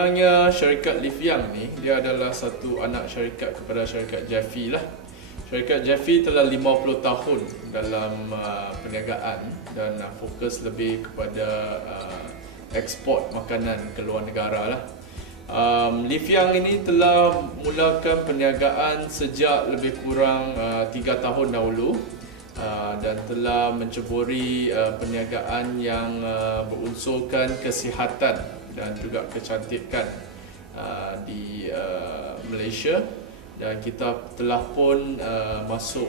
sebenarnya syarikat Livyang ni dia adalah satu anak syarikat kepada syarikat Jeffy lah. Syarikat Jeffy telah 50 tahun dalam perniagaan dan fokus lebih kepada ekspor makanan ke luar negara lah. Livyang ini telah mulakan perniagaan sejak lebih kurang 3 tahun dahulu dan telah menceburi perniagaan yang berunsurkan kesihatan dan juga kecantikan di Malaysia, dan kita telah pun masuk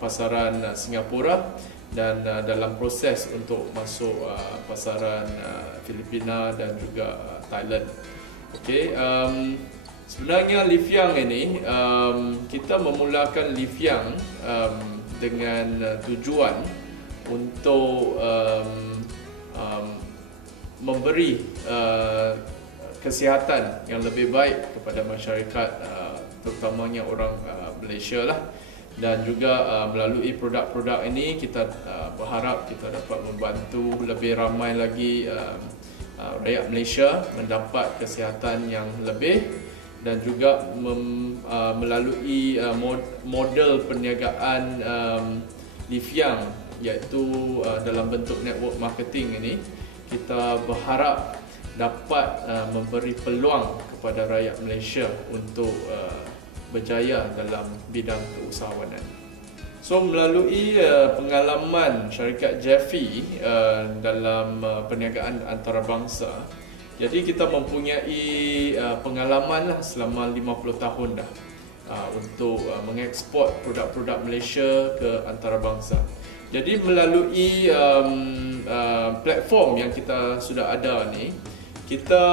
pasaran Singapura dan dalam proses untuk masuk pasaran Filipina dan juga Thailand. Okey, sebenarnya Livyang ini kita memulakan Livyang dengan tujuan untuk memberi kesihatan yang lebih baik kepada masyarakat, terutamanya orang Malaysia lah. Dan juga melalui produk-produk ini kita berharap kita dapat membantu lebih ramai lagi rakyat Malaysia mendapat kesihatan yang lebih, dan juga melalui model perniagaan Livyang, iaitu dalam bentuk network marketing ini, kita berharap dapat memberi peluang kepada rakyat Malaysia untuk berjaya dalam bidang keusahawanan. So melalui pengalaman syarikat Jeffy dalam perniagaan antarabangsa, jadi kita mempunyai pengalaman lah selama 50 tahun dah untuk mengeksport produk-produk Malaysia ke antarabangsa. Jadi melalui platform yang kita sudah ada ni, kita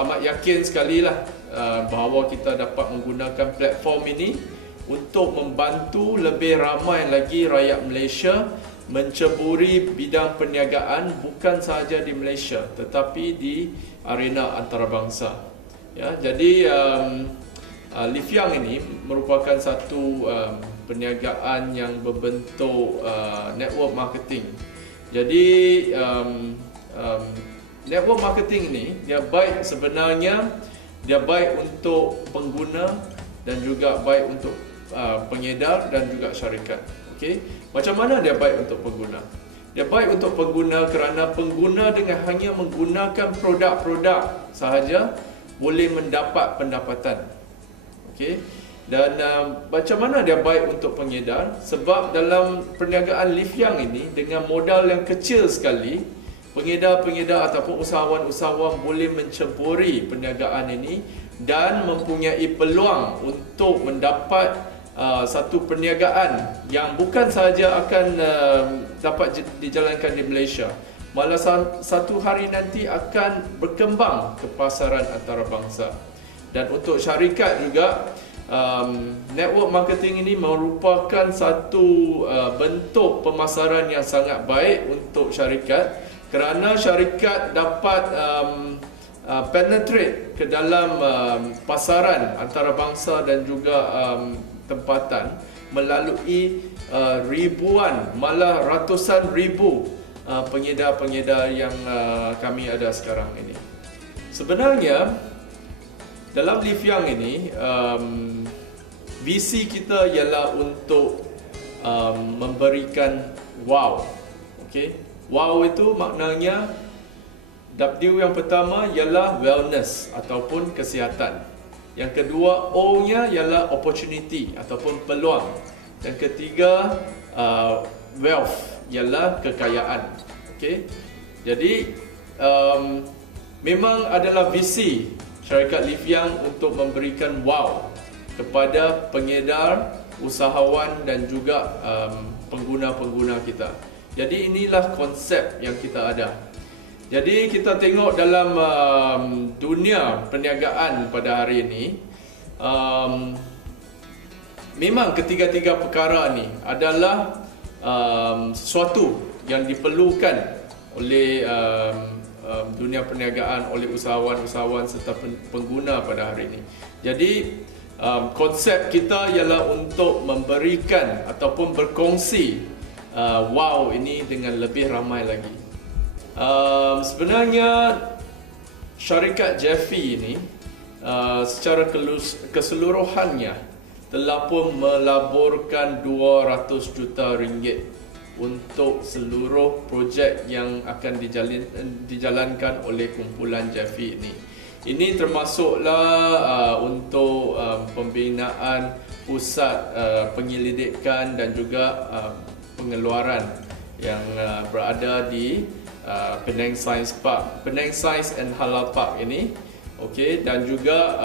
amat yakin sekali lah bahawa kita dapat menggunakan platform ini untuk membantu lebih ramai lagi rakyat Malaysia menceburi bidang perniagaan bukan sahaja di Malaysia tetapi di arena antarabangsa. Ya, jadi Livyang ini merupakan satu perniagaan yang berbentuk network marketing. Jadi network marketing ini dia baik, sebenarnya dia baik untuk pengguna dan juga baik untuk pengedar dan juga syarikat. Okey, macam mana dia baik untuk pengguna? Dia baik untuk pengguna kerana pengguna dengan hanya menggunakan produk-produk sahaja boleh mendapat pendapatan. Okey, dan macam mana dia baik untuk pengedar? Sebab dalam perniagaan Livyang ini dengan modal yang kecil sekali, pengedar-pengedar ataupun usahawan-usahawan boleh menceburi perniagaan ini dan mempunyai peluang untuk mendapat satu perniagaan yang bukan sahaja akan dapat dijalankan di Malaysia, malah satu hari nanti akan berkembang ke pasaran antarabangsa. Dan untuk syarikat juga, network marketing ini merupakan satu bentuk pemasaran yang sangat baik untuk syarikat, kerana syarikat dapat penetrate ke dalam pasaran antarabangsa dan juga tempatan melalui ribuan, malah ratusan ribu pengedar-pengedar yang kami ada sekarang ini. Sebenarnya dalam Livyang ini visi kita ialah untuk memberikan wow. Okey, wow itu maknanya W yang pertama ialah wellness ataupun kesihatan. Yang kedua, O-nya ialah opportunity ataupun peluang. Yang ketiga, wealth ialah kekayaan. Okey. Jadi memang adalah visi syarikat Livyang untuk memberikan wow kepada pengedar, usahawan dan juga pengguna-pengguna kita. Jadi inilah konsep yang kita ada. Jadi kita tengok dalam dunia perniagaan pada hari ini, memang ketiga-tiga perkara ni adalah sesuatu yang diperlukan oleh dunia perniagaan, oleh usahawan-usahawan serta pengguna pada hari ini. Jadi konsep kita ialah untuk memberikan ataupun berkongsi wow ini dengan lebih ramai lagi. Sebenarnya syarikat Jeffy ini secara keseluruhannya telah pun melaburkan 200 juta ringgit untuk seluruh projek yang akan dijalankan oleh kumpulan Jeffy ini. Ini termasuklah untuk pembinaan pusat penyelidikan dan juga pengeluaran yang berada di Penang Science Park, Penang Science and Halal Park ini. Okey, dan juga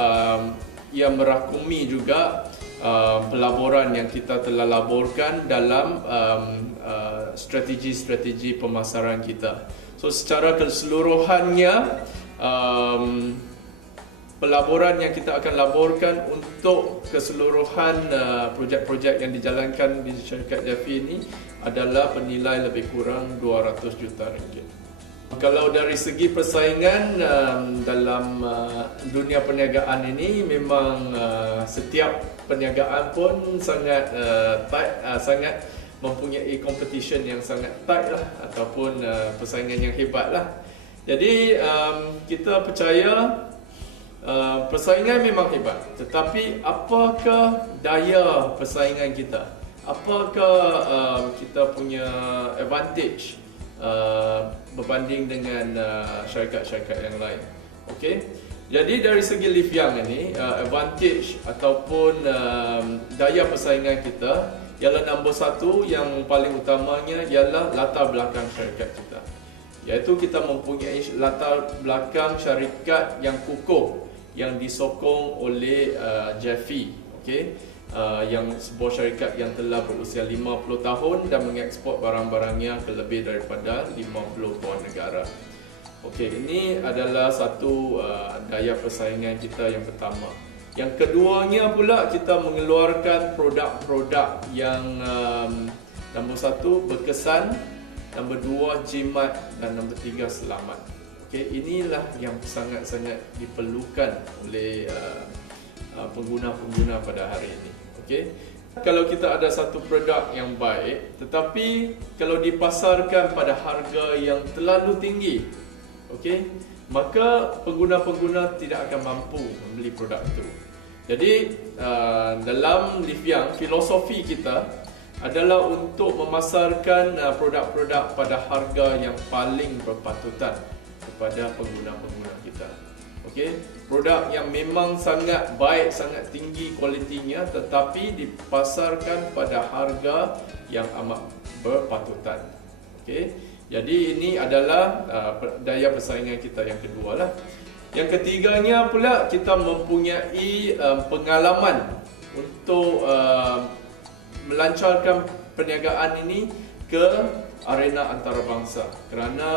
ia merakumi juga pelaburan yang kita telah laburkan dalam strategi-strategi pemasaran kita. So secara keseluruhannya pelaburan yang kita akan laburkan untuk keseluruhan projek-projek yang dijalankan di syarikat Jeffy ini adalah bernilai lebih kurang 200 juta ringgit. Kalau dari segi persaingan dalam dunia perniagaan ini, memang setiap perniagaan pun sangat tight, sangat mempunyai competition yang sangat tight lah, ataupun persaingan yang hebat lah. Jadi kita percaya persaingan memang hebat, tetapi apakah daya persaingan kita? Apakah kita punya advantage berbanding dengan syarikat-syarikat yang lain? Okey. Jadi dari segi Liv Young ini, advantage ataupun daya persaingan kita ialah nombor satu, yang paling utamanya ialah latar belakang syarikat kita. Iaitu kita mempunyai latar belakang syarikat yang kukuh, yang disokong oleh Jeffy, okey, yang sebuah syarikat yang telah berusia 50 tahun dan mengeksport barang-barangnya ke lebih daripada 50 buah negara. Okey, ini adalah satu daya persaingan kita yang pertama. Yang keduanya pula, kita mengeluarkan produk-produk yang nombor satu berkesan, nombor dua jimat, dan nombor tiga selamat. Okay, inilah yang sangat-sangat diperlukan oleh pengguna-pengguna pada hari ini. Okay? Kalau kita ada satu produk yang baik, tetapi kalau dipasarkan pada harga yang terlalu tinggi, okay, maka pengguna-pengguna tidak akan mampu membeli produk itu. Jadi dalam Liv Young, filosofi kita adalah untuk memasarkan produk-produk pada harga yang paling berpatutan kepada pengguna-pengguna kita. Okey, produk yang memang sangat baik, sangat tinggi kualitinya, tetapi dipasarkan pada harga yang amat berpatutan. Okey, jadi ini adalah daya persaingan kita yang kedua lah. Yang ketiganya pula, kita mempunyai pengalaman untuk melancarkan perniagaan ini ke arena antarabangsa, kerana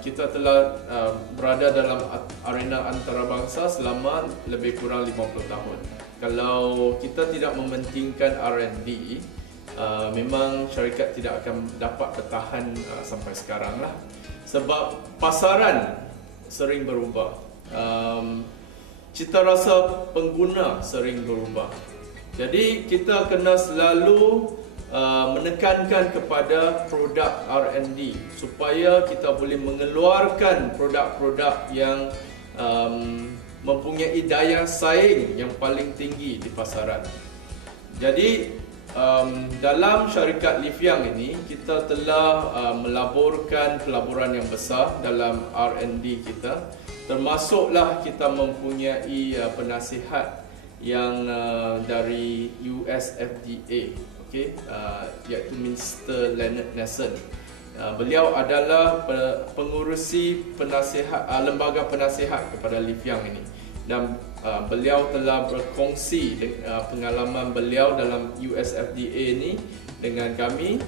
kita telah berada dalam arena antarabangsa selama lebih kurang 50 tahun. Kalau kita tidak mementingkan R&D, memang syarikat tidak akan dapat bertahan sampai sekarang lah. Sebab pasaran sering berubah, cita rasa pengguna sering berubah. Jadi kita kena selalu menekankan kepada produk R&D supaya kita boleh mengeluarkan produk-produk yang mempunyai daya saing yang paling tinggi di pasaran. Jadi dalam syarikat Liv Young ini, kita telah melaburkan pelaburan yang besar dalam R&D kita, termasuklah kita mempunyai penasihat yang dari US FDA, okay, iaitu Mr. Leonard Nelson. Beliau adalah pengurusi penasihat, lembaga penasihat kepada Liv Young ini, dan beliau telah berkongsi pengalaman beliau dalam US FDA ini dengan kami,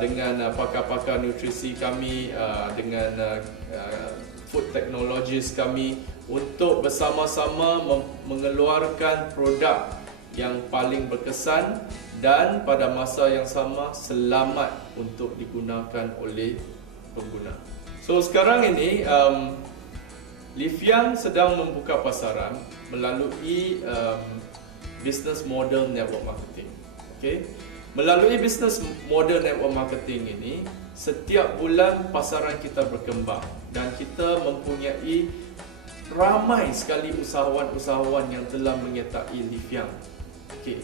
dengan pakar-pakar nutrisi kami, dengan food technologists kami, untuk bersama-sama mengeluarkan produk yang paling berkesan dan pada masa yang sama selamat untuk digunakan oleh pengguna. So sekarang ini Liv Young sedang membuka pasaran melalui business model network marketing. Okay? Melalui business model network marketing ini, setiap bulan pasaran kita berkembang dan kita mempunyai ramai sekali usahawan-usahawan yang telah menyertai Live Young. Okay.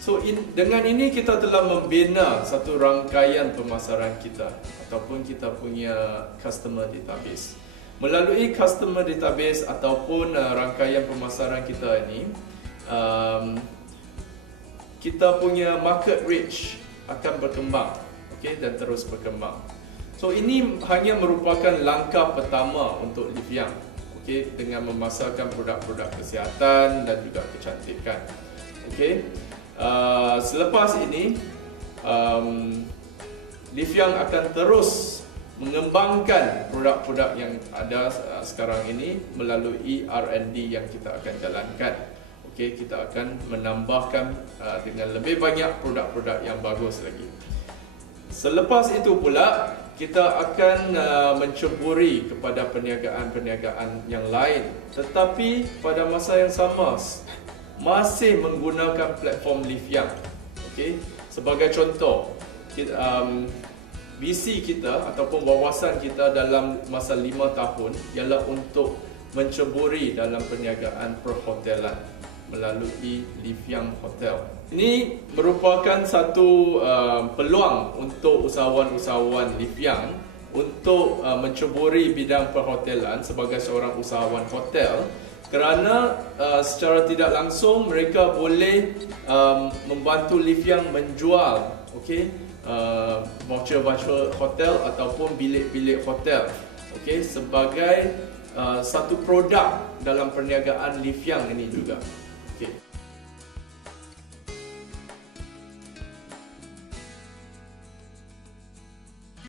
So dengan ini kita telah membina satu rangkaian pemasaran kita ataupun kita punya customer database. Melalui customer database ataupun rangkaian pemasaran kita ini, kita punya market reach akan berkembang, okay, dan terus berkembang. So ini hanya merupakan langkah pertama untuk Live Young, okay, dengan memasarkan produk-produk kesihatan dan juga kecantikan. Okay. Selepas ini, Live Young akan terus mengembangkan produk-produk yang ada sekarang ini melalui R&D yang kita akan jalankan. Okay, kita akan menambahkan dengan lebih banyak produk-produk yang bagus lagi. Selepas itu pula, kita akan menceburi kepada perniagaan-perniagaan yang lain, tetapi pada masa yang sama masih menggunakan platform Live Young. Okay? Sebagai contoh, visi kita ataupun wawasan kita dalam masa 5 tahun ialah untuk menceburi dalam perniagaan perhotelan melalui Live Young Hotel. Ini merupakan satu peluang untuk usahawan-usahawan Live Young untuk menceburi bidang perhotelan sebagai seorang usahawan hotel, kerana secara tidak langsung mereka boleh membantu Live Young menjual, okay, voucher-voucher hotel ataupun bilik-bilik hotel, okay, sebagai satu produk dalam perniagaan Live Young ini juga.